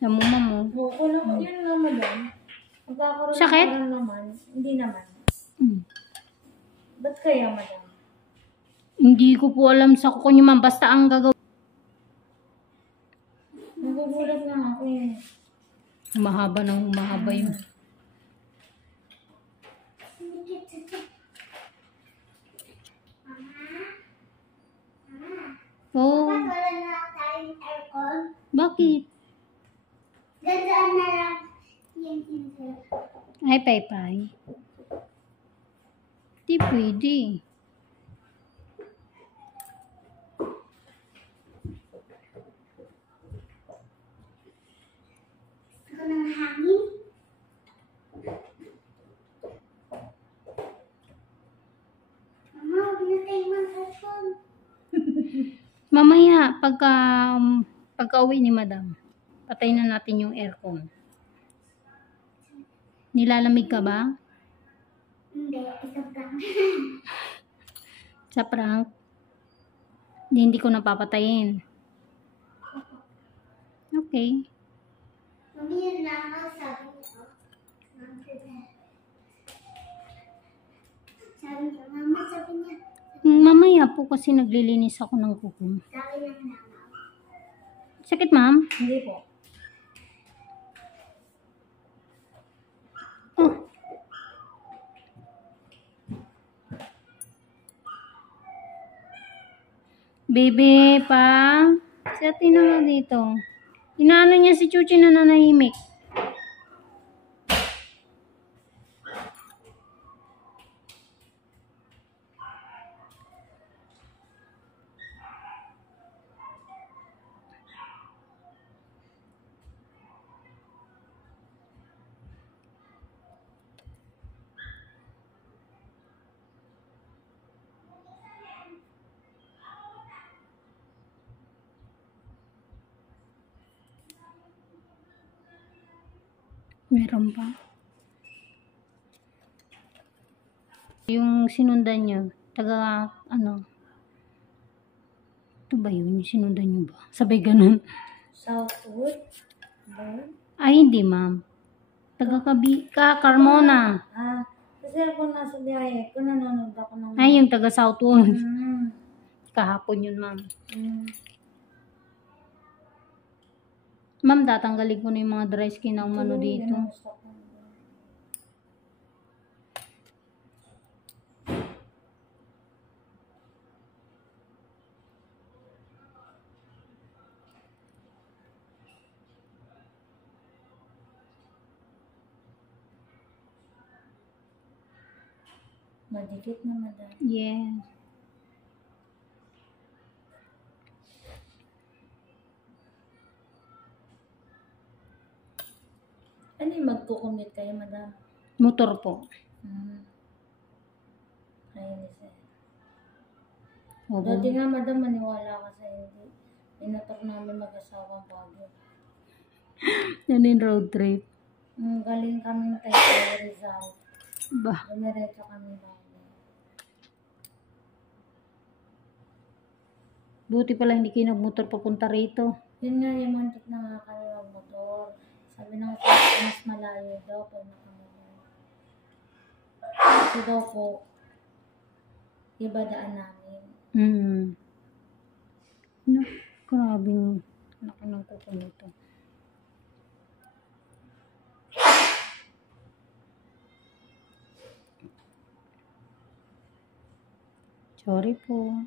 Namuma mo. Oo, yun nga madam. Magkakaroon Sakit? naman. Hindi naman. Hmm. Ba't kaya madam? Hindi ko po alam sa kuko niyo, ma'am. Basta ang gagawin. Nagugulat na ako eh. Humahaba ng humahaba yun. Oh. Wala na tayong aircon. Bakit? Gandaan na lang yung tinsel. Ay, pay-pay. Di pwede. Ako ng hangin. Mama, huwag na tayong mag-aircon. Mamaya, pagka-uwi ni madam, patay na natin yung aircon. Nilalamig ka ba? Hindi, ito ka. Sa prank? Hindi ko napapatayin. Okay. Mami, yun lang ang sabi niyo. Sabi niya, mama, sabi niya. Mamaya po kasi naglilinis ako ng kuko. Sabi ng mama. Sakit, ma'am? Hindi po. Oh. Bebe, pa. Si ate na nga dito. Inaano niya si Chuchi na nanahimik. Meron pa. Yung sinundan niyo, taga, ano, ito ba yun? Yung sinundan niyo ba? Sabay ganun. Southwood? Ba? Ay, hindi, ma'am. Taga Carmona. Kasi ako nasa biyahe ko, nanonood ako ng... Ay, yung taga Southwood. Mm. Kahapon yun, ma'am. Mm. Ma'am, tatanggalin ko na yung mga dry skin na umano dito. Yan ang gusto ko. Madikit na madam. Yes. Ano yung magkukumit kayo madam? Motor po. Ayun isa. Opo. Dati nga madam, maniwala ka sa hindi. Inatok namin mag-asawang Baguio. Yan yung road trip. Galing kami tayo Rizal. Ba? Dumiretso kami Baguio. Buti pala hindi kayo nagmotor papunta rito. Yun nga, yung mantik na nga kami mag-motor. Sabi ng sa mas malayo daw pag nakamotor. Kasi daw po, iba daan namin. No, grabing laki ng kuko nito. Sorry po.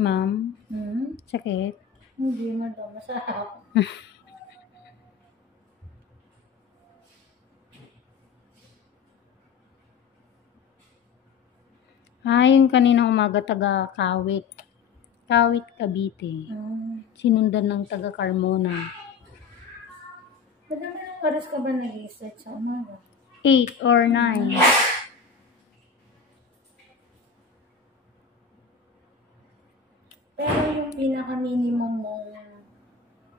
Ma'am, sakit? Hindi madam, masarap. Yung kanina umaga taga Kawit. Kawit, Cavite. Sinundan ng taga Carmona. Madam, ilang oras ka ba nag-i-start sa umaga? 8 or 9. Pero yung pinaka-minimum mong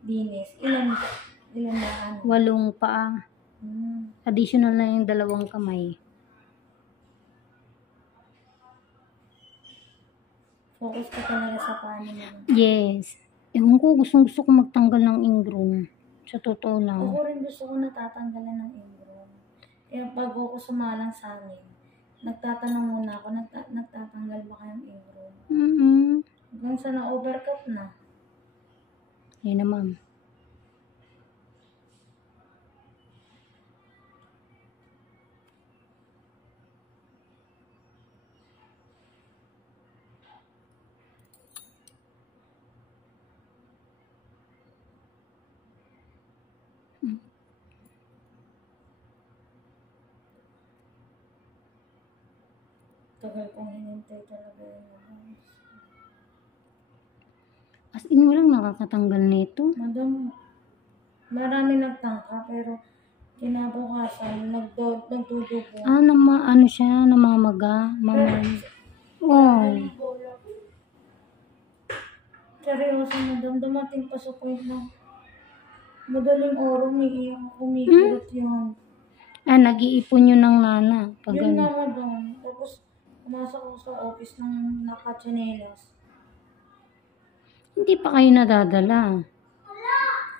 dinis, ilan na ano? 8 paa. Additional na yung 2 kamay. Focus ka talaga sa paano mo. Yes. Ewan ko, gusto ko magtanggal ng ingrown. Sa totoo lang. Ako rin gusto ko natatanggalan ng ingrown. Kaya pag ako sumalang sa amin, nagtatanong muna ako, nagtatanggal ba kayong ingrown? Hanggang sa na-overcut na. Yan na, ma'am. Tagal kong hinintay talaga yun. As in, walang nakakatanggal nito. Madam, marami nagtangka pero kinabukasan nagdudugo. Ano siya, namamaga, Oh. Seryoso, madam, dumating pa sa point na madaling araw umiiyak ako, umikirot yun. Nag-iipon yun ng nana. Pag Yun ano. nga, madam. Tapos, pumasok ako sa office ng nakatsinelas. Hindi pa kayo nadadala.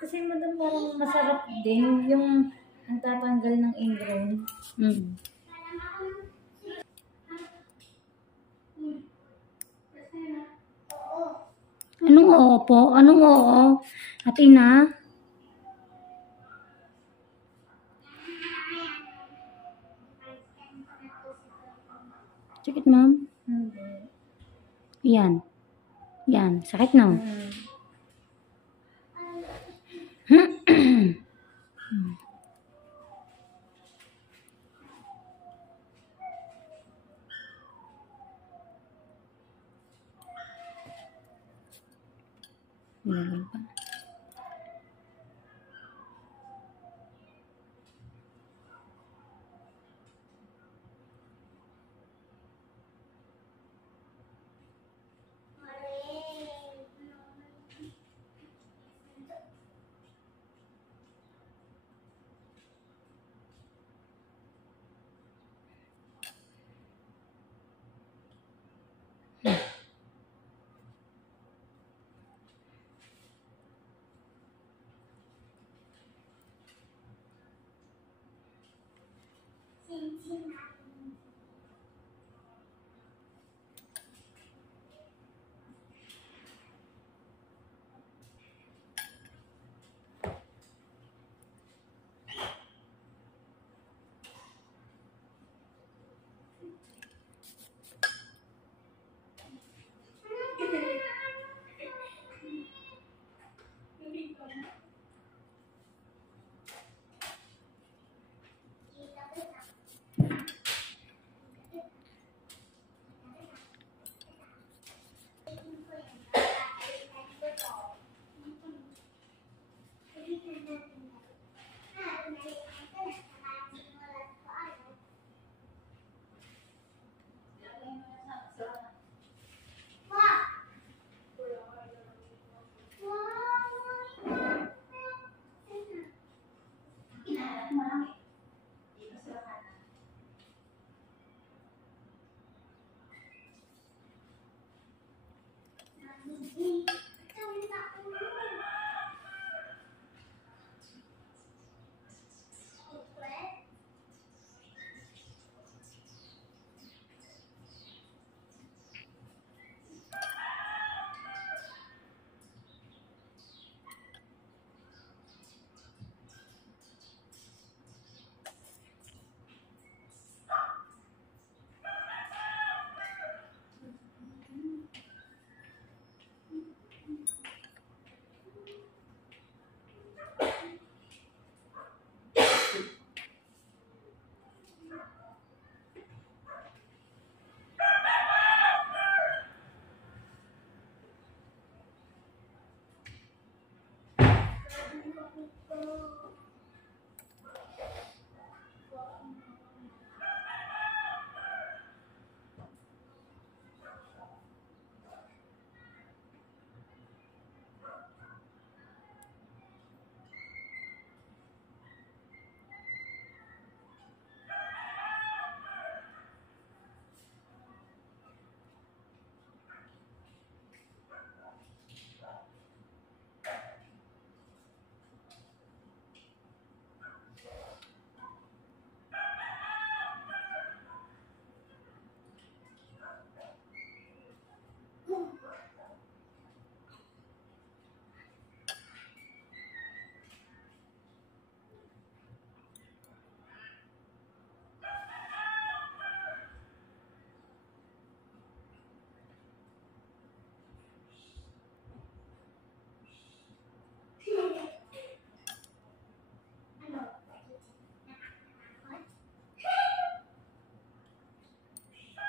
Kasi, madam, parang masarap din yung nagtatanggal ng ingrown. Anong oo po? Anong oo? Atina? Sakit, ma'am? Hindi. Yan. Yan. Sakit na. Meron pa.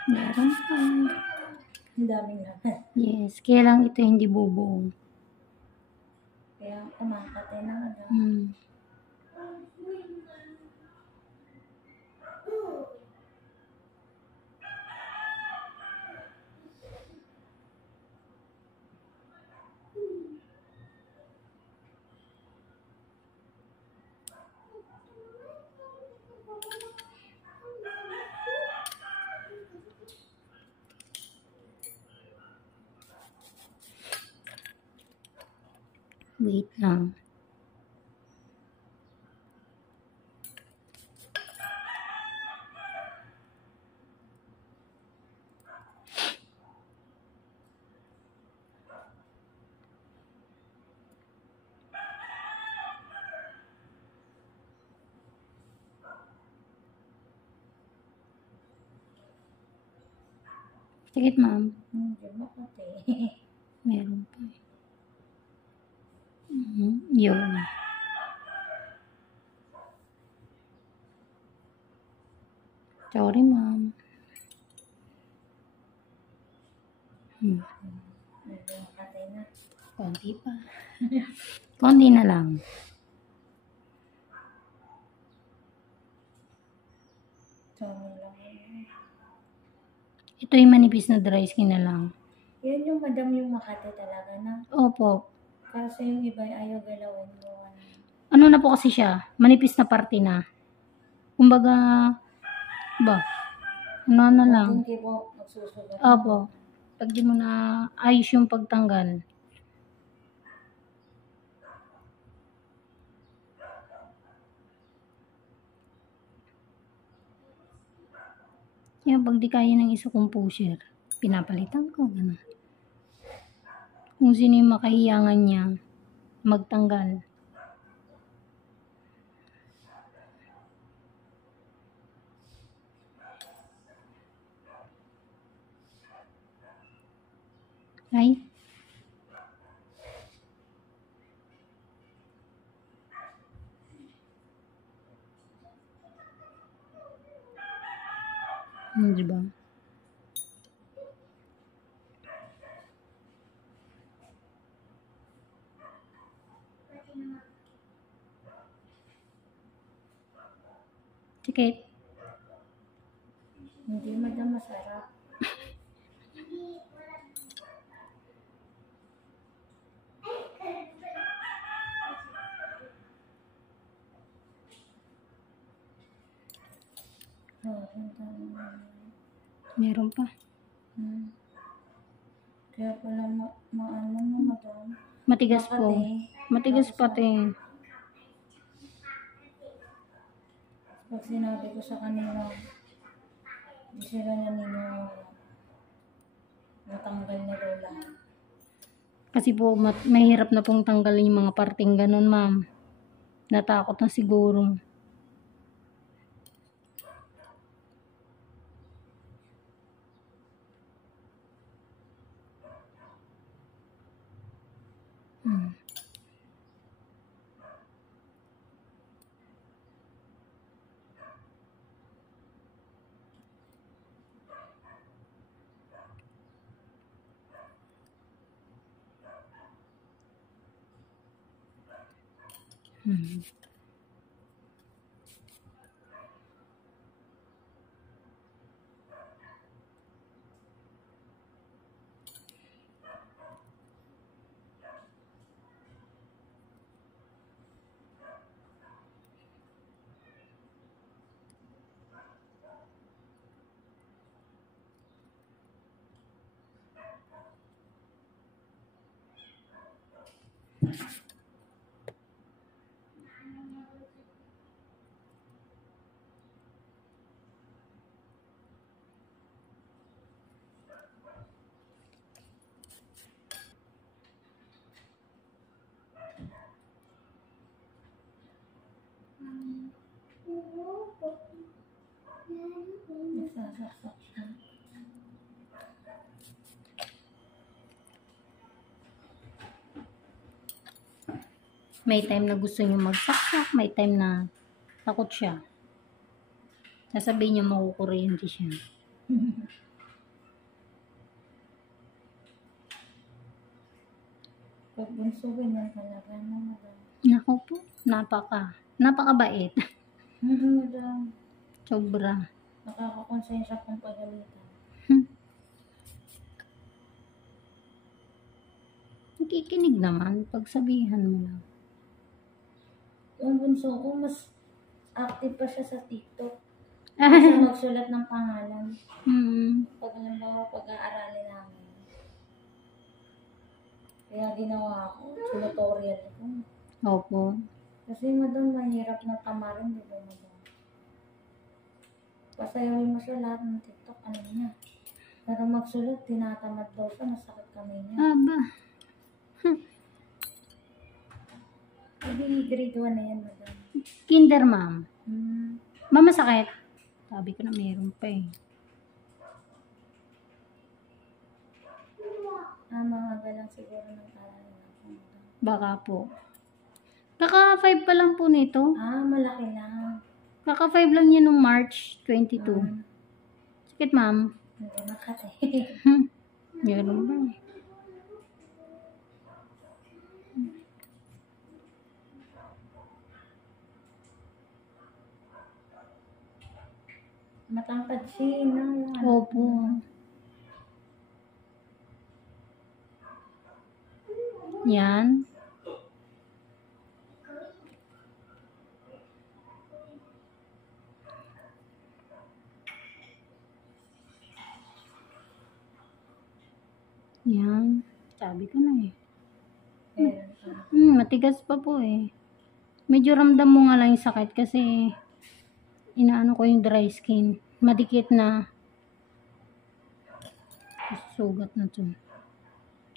Meron pa. Ang daming laman. Yes, kaya lang ito hindi bubuo. Kaya kumakatay na nga. Hmm. Wait lang. Sakit, ma'am. Hindi makatay. Meron pa. Yun. Sorry, ma'am. Hindi makatay na. Konti pa. Konti na lang. Sorry lang. Ito yung manipis na dry skin na lang. Yan yung madam yung makatay talaga na. Opo. Kasi yung iba ayaw galawin mo. Ano na po kasi siya? Manipis na parte na. Kumbaga, ba? Ano na lang. Hindi po magsusugat. Opo. Pag di mo na ayos yung pagtanggal. Yan, pag di kaya ng isa kong pusher, pinapalitan ko. Ganun. Kung sino yung makahiyangan niya, magtanggal. Ay. Diba? Sikit. Hindi madam masarap. Meron pa. Kaya pala maano mo madam. Matigas po. Matigas pati. Pag sinabi ko sa kanila, hindi sila naniniwala. Natanggal na daw lahat. Kasi po, mahirap na pong tanggalin yung mga parting ganun, ma'am. Natakot na siguro. Nagsasaksak siya. May time na gusto niyo magsaksak, may time na takot siya. Sasabihin niya makukuryente siya. Pag bunso, ganyan talaga na, madam. Naku po, napakabait. Madam, Sobra. nakakakonsensya kong pagalitan. Nakikinig naman, pagsabihan mo lang. Yung bunso ko, mas active pa siya sa TikTok. Kasi magsulat ng pangalan. Pag halimbawa, pag-aaralin namin. Kaya ginawa ko, tutorial ko. Opo. Kasi madam, mahirap na tamarin, di ba madam? Pasayawin mo siya lahat ng TikTok, ano niya. Pero magsulat, tinatamad daw siya, masakit kamay niya. Aba. Hindi, grade 1 na yan, madam. Kinder, ma'am. Hmm. Mama, sakit. Sabi ko na meron pa eh. Mga lang siguro ng kalan. Baka po. Kaka 5 pa lang po nito. Malaki na. Kaka 5 lang niya nung March 22. Sakit, ma'am. Hindi makate. Meron ba eh. Matangkad siya, no? Yung ano. Opo. Yan. Yan. Sabi ko na eh. Matigas pa po eh. Medyo ramdam mo nga lang yung sakit kasi inaano ko yung dry skin. Madikit na. Sugat na to.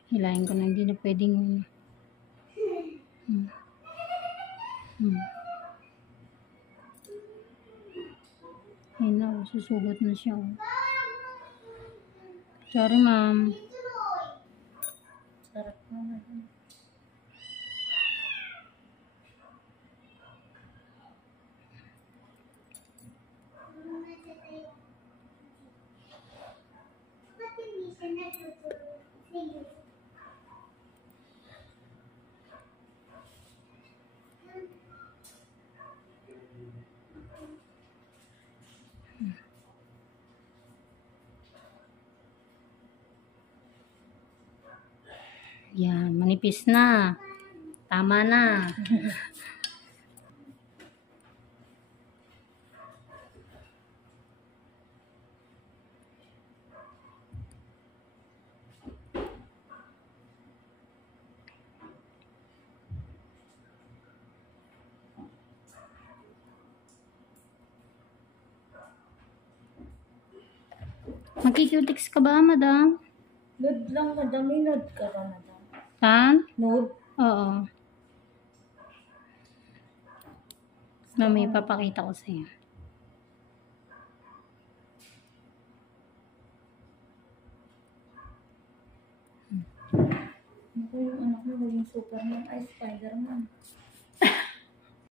Hilahin ko na, hindi na pwedeng Ayun na, susugat na siya. Sorry, ma'am. Sarap mo na. Ba't hindi siya natutulog? Sige. Yan, manipis na. Tama na. Magkikutiks ka ba, madam? Nude lang, madam. May nude ka ba, madam? Saan? Nude? Oo. Mamaya papakita ko sa'yo. Naku, yung anak mo naging Superman. Ay, Spiderman.